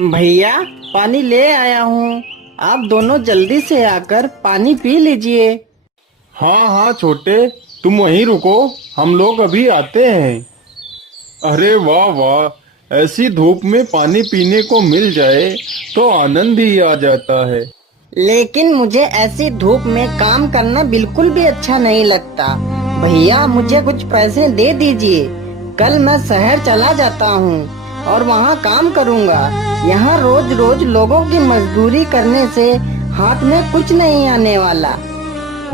भैया पानी ले आया हूँ। आप दोनों जल्दी से आकर पानी पी लीजिए। हाँ हाँ छोटे, तुम वहीं रुको, हम लोग अभी आते हैं। अरे वाह वाह, ऐसी धूप में पानी पीने को मिल जाए तो आनंद ही आ जाता है। लेकिन मुझे ऐसी धूप में काम करना बिल्कुल भी अच्छा नहीं लगता। भैया मुझे कुछ पैसे दे दीजिए। कल मैं शहर चला जाता हूँ और वहाँ काम करूँगा। यहाँ रोज रोज लोगों की मजदूरी करने से हाथ में कुछ नहीं आने वाला।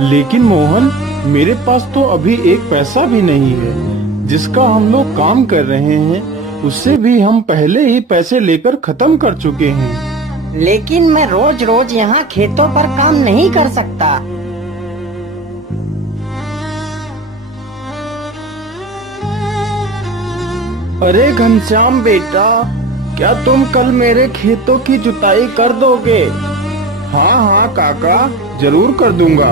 लेकिन मोहन, मेरे पास तो अभी एक पैसा भी नहीं है। जिसका हम लोग काम कर रहे हैं उससे भी हम पहले ही पैसे लेकर खत्म कर चुके हैं। लेकिन मैं रोज रोज यहाँ खेतों पर काम नहीं कर सकता। अरे घनश्याम बेटा, क्या तुम कल मेरे खेतों की जुताई कर दोगे? हाँ हाँ काका, जरूर कर दूंगा।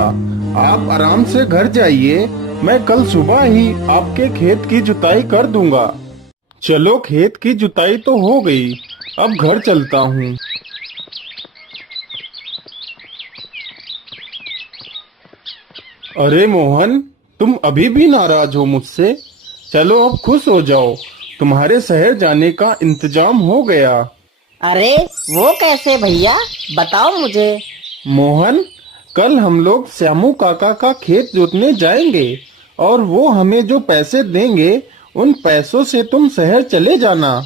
आप आराम से घर जाइए, मैं कल सुबह ही आपके खेत की जुताई कर दूंगा। चलो, खेत की जुताई तो हो गई, अब घर चलता हूँ। अरे मोहन, तुम अभी भी नाराज हो मुझसे? चलो अब खुश हो जाओ, तुम्हारे शहर जाने का इंतजाम हो गया। अरे वो कैसे भैया, बताओ मुझे। मोहन, कल हम लोग श्यामू काका का खेत जोतने जाएंगे और वो हमें जो पैसे देंगे उन पैसों से तुम शहर चले जाना।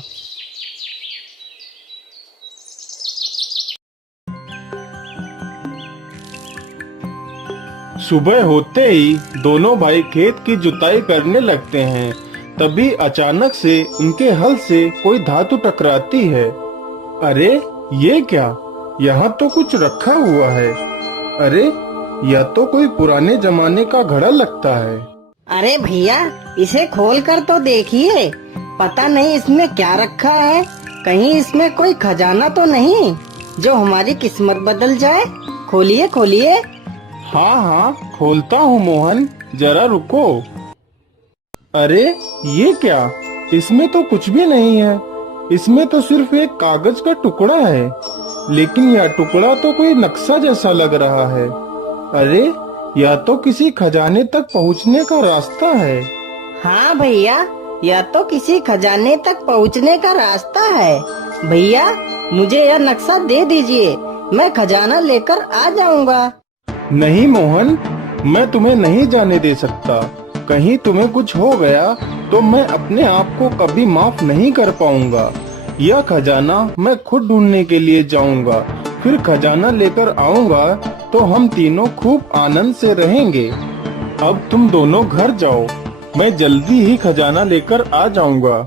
सुबह होते ही दोनों भाई खेत की जुताई करने लगते हैं। तभी अचानक से उनके हल से कोई धातु टकराती है। अरे ये क्या, यहाँ तो कुछ रखा हुआ है। अरे यह तो कोई पुराने जमाने का घड़ा लगता है। अरे भैया इसे खोल कर तो देखिए, पता नहीं इसमें क्या रखा है। कहीं इसमें कोई खजाना तो नहीं जो हमारी किस्मत बदल जाए। खोलिए खोलिए। हाँ हाँ खोलता हूँ मोहन, जरा रुको। अरे ये क्या, इसमें तो कुछ भी नहीं है। इसमें तो सिर्फ एक कागज का टुकड़ा है, लेकिन यह टुकड़ा तो कोई नक्शा जैसा लग रहा है। अरे यह तो किसी खजाने तक पहुँचने का रास्ता है। हाँ भैया, यह तो किसी खजाने तक पहुँचने का रास्ता है। भैया मुझे यह नक्शा दे दीजिए, मैं खजाना लेकर आ जाऊंगा। नहीं मोहन, मैं तुम्हें नहीं जाने दे सकता। कहीं तुम्हें कुछ हो गया तो मैं अपने आप को कभी माफ नहीं कर पाऊंगा। यह खजाना मैं खुद ढूंढने के लिए जाऊंगा, फिर खजाना लेकर आऊंगा तो हम तीनों खूब आनंद से रहेंगे। अब तुम दोनों घर जाओ, मैं जल्दी ही खजाना लेकर आ जाऊंगा।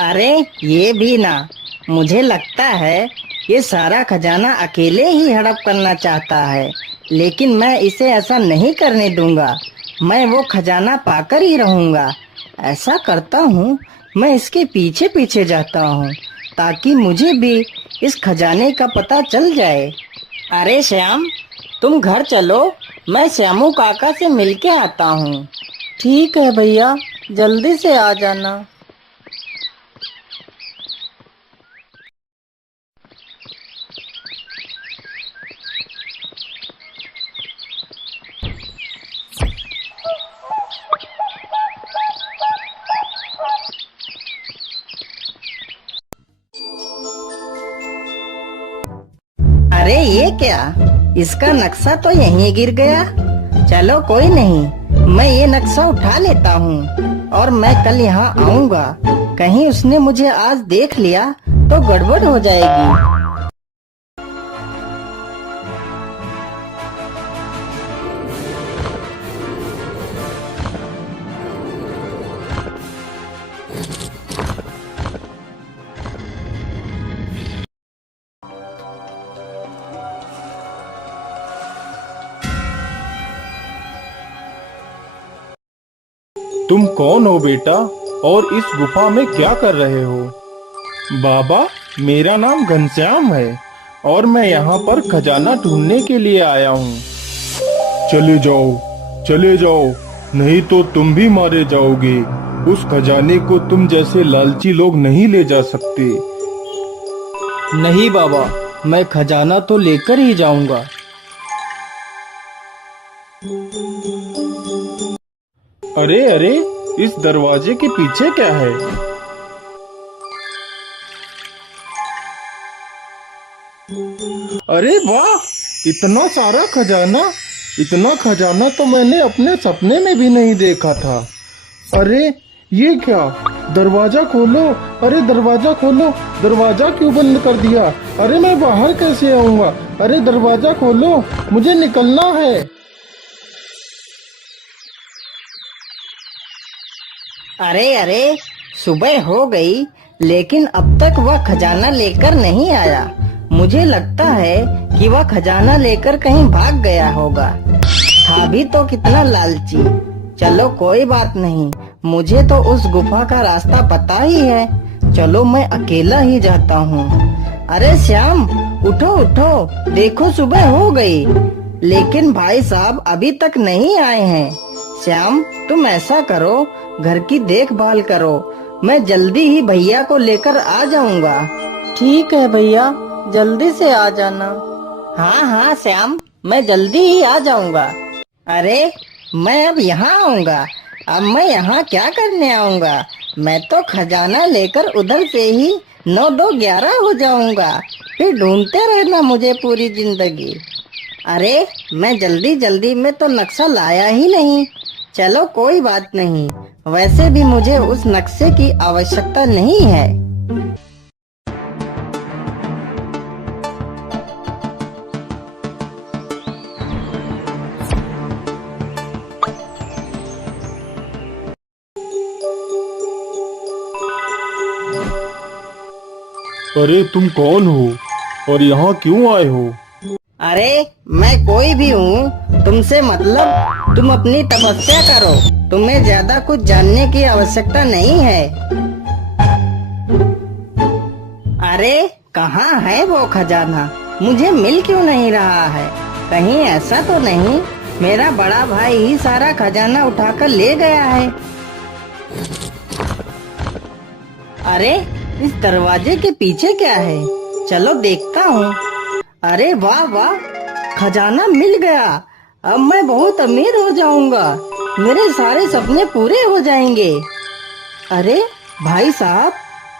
अरे ये भी ना, मुझे लगता है ये सारा खजाना अकेले ही हड़प करना चाहता है। लेकिन मैं इसे ऐसा नहीं करने दूंगा। मैं वो खजाना पाकर ही रहूंगा। ऐसा करता हूँ, मैं इसके पीछे पीछे जाता हूँ ताकि मुझे भी इस खजाने का पता चल जाए। अरे श्याम, तुम घर चलो, मैं श्यामू काका से मिलके आता हूँ। ठीक है भैया, जल्दी से आ जाना। अरे ये क्या, इसका नक्शा तो यहीं गिर गया। चलो कोई नहीं, मैं ये नक्शा उठा लेता हूँ और मैं कल यहाँ आऊँगा। कहीं उसने मुझे आज देख लिया तो गड़बड़ हो जाएगी। तुम कौन हो बेटा, और इस गुफा में क्या कर रहे हो? बाबा, मेरा नाम घनश्याम है और मैं यहाँ पर खजाना ढूंढने के लिए आया हूँ। चले जाओ, चले जाओ, नहीं तो तुम भी मारे जाओगे। उस खजाने को तुम जैसे लालची लोग नहीं ले जा सकते। नहीं बाबा, मैं खजाना तो लेकर ही जाऊंगा। अरे अरे, इस दरवाजे के पीछे क्या है? अरे वाह, इतना सारा खजाना! इतना खजाना तो मैंने अपने सपने में भी नहीं देखा था। अरे ये क्या? दरवाजा खोलो! अरे दरवाजा खोलो! दरवाजा क्यों बंद कर दिया? अरे मैं बाहर कैसे आऊंगा? अरे दरवाजा खोलो, मुझे निकलना है। अरे अरे, सुबह हो गई लेकिन अब तक वह खजाना लेकर नहीं आया। मुझे लगता है कि वह खजाना लेकर कहीं भाग गया होगा। था भी तो कितना लालची। चलो कोई बात नहीं, मुझे तो उस गुफा का रास्ता पता ही है। चलो मैं अकेला ही जाता हूँ। अरे श्याम, उठो उठो, देखो सुबह हो गई लेकिन भाई साहब अभी तक नहीं आए हैं। श्याम, तुम ऐसा करो, घर की देखभाल करो, मैं जल्दी ही भैया को लेकर आ जाऊंगा। ठीक है भैया, जल्दी से आ जाना। हाँ हाँ श्याम, मैं जल्दी ही आ जाऊंगा। अरे मैं अब यहाँ आऊंगा? अब मैं यहाँ क्या करने आऊंगा? मैं तो खजाना लेकर उधर से ही 9-2-11 हो जाऊंगा। फिर ढूंढते रहना मुझे पूरी जिंदगी। अरे मैं जल्दी जल्दी में तो नक्शा लाया ही नहीं। चलो कोई बात नहीं, वैसे भी मुझे उस नक्शे की आवश्यकता नहीं है। अरे तुम कौन हो और यहाँ क्यों आए हो? अरे मैं कोई भी हूँ, तुमसे मतलब तुम अपनी तपस्या करो। तुम्हें ज्यादा कुछ जानने की आवश्यकता नहीं है। अरे कहाँ है वो खजाना? मुझे मिल क्यों नहीं रहा है? कहीं ऐसा तो नहीं मेरा बड़ा भाई ही सारा खजाना उठाकर ले गया है? अरे इस दरवाजे के पीछे क्या है? चलो देखता हूँ। अरे वाह वाह, खजाना मिल गया। अब मैं बहुत अमीर हो जाऊंगा, मेरे सारे सपने पूरे हो जाएंगे। अरे भाई साहब,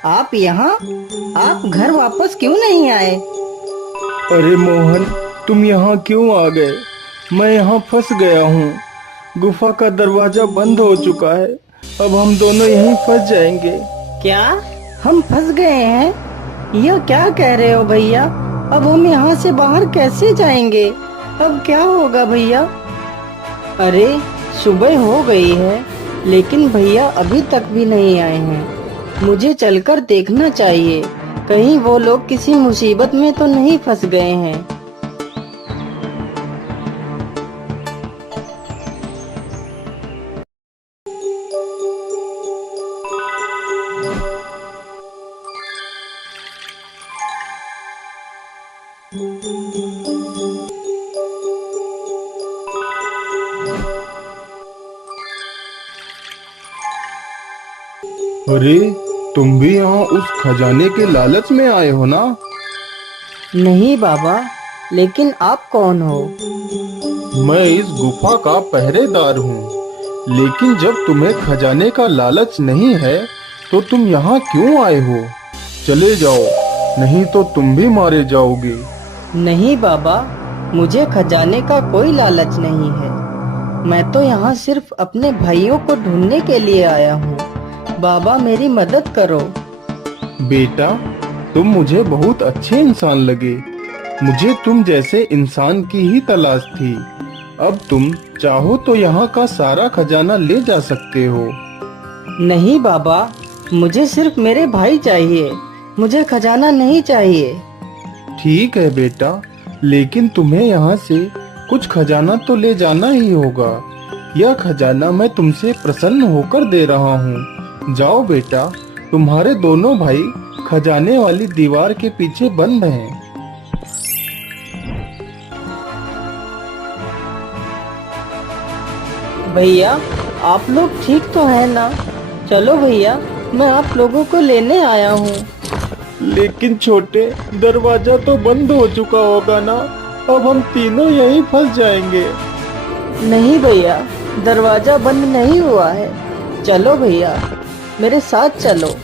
आप यहाँ? आप घर वापस क्यों नहीं आए? अरे मोहन, तुम यहाँ क्यों आ गए? मैं यहाँ फंस गया हूँ। गुफा का दरवाजा बंद हो चुका है। अब हम दोनों यहीं फंस जाएंगे। क्या हम फंस गए हैं? यह क्या कह रहे हो भैया? अब हम यहाँ से बाहर कैसे जाएंगे? अब क्या होगा भैया? अरे सुबह हो गई है लेकिन भैया अभी तक भी नहीं आए हैं। मुझे चलकर देखना चाहिए, कहीं वो लोग किसी मुसीबत में तो नहीं फंस गए हैं। अरे तुम भी यहाँ उस खजाने के लालच में आए हो ना? नहीं बाबा, लेकिन आप कौन हो? मैं इस गुफा का पहरेदार हूँ। लेकिन जब तुम्हें खजाने का लालच नहीं है तो तुम यहाँ क्यों आए हो? चले जाओ, नहीं तो तुम भी मारे जाओगे। नहीं बाबा, मुझे खजाने का कोई लालच नहीं है। मैं तो यहाँ सिर्फ अपने भाइयों को ढूंढने के लिए आया हूँ। बाबा मेरी मदद करो। बेटा, तुम मुझे बहुत अच्छे इंसान लगे। मुझे तुम जैसे इंसान की ही तलाश थी। अब तुम चाहो तो यहाँ का सारा खजाना ले जा सकते हो। नहीं बाबा, मुझे सिर्फ मेरे भाई चाहिए, मुझे खजाना नहीं चाहिए। ठीक है बेटा, लेकिन तुम्हें यहाँ से कुछ खजाना तो ले जाना ही होगा। यह खजाना मैं तुमसे प्रसन्न होकर दे रहा हूँ। जाओ बेटा, तुम्हारे दोनों भाई खजाने वाली दीवार के पीछे बंद हैं। भैया, आप लोग ठीक तो है ना? चलो भैया, मैं आप लोगों को लेने आया हूँ। लेकिन छोटे, दरवाजा तो बंद हो चुका होगा ना? अब हम तीनों यहीं फंस जाएंगे। नहीं भैया, दरवाजा बंद नहीं हुआ है। चलो भैया, मेरे साथ चलो।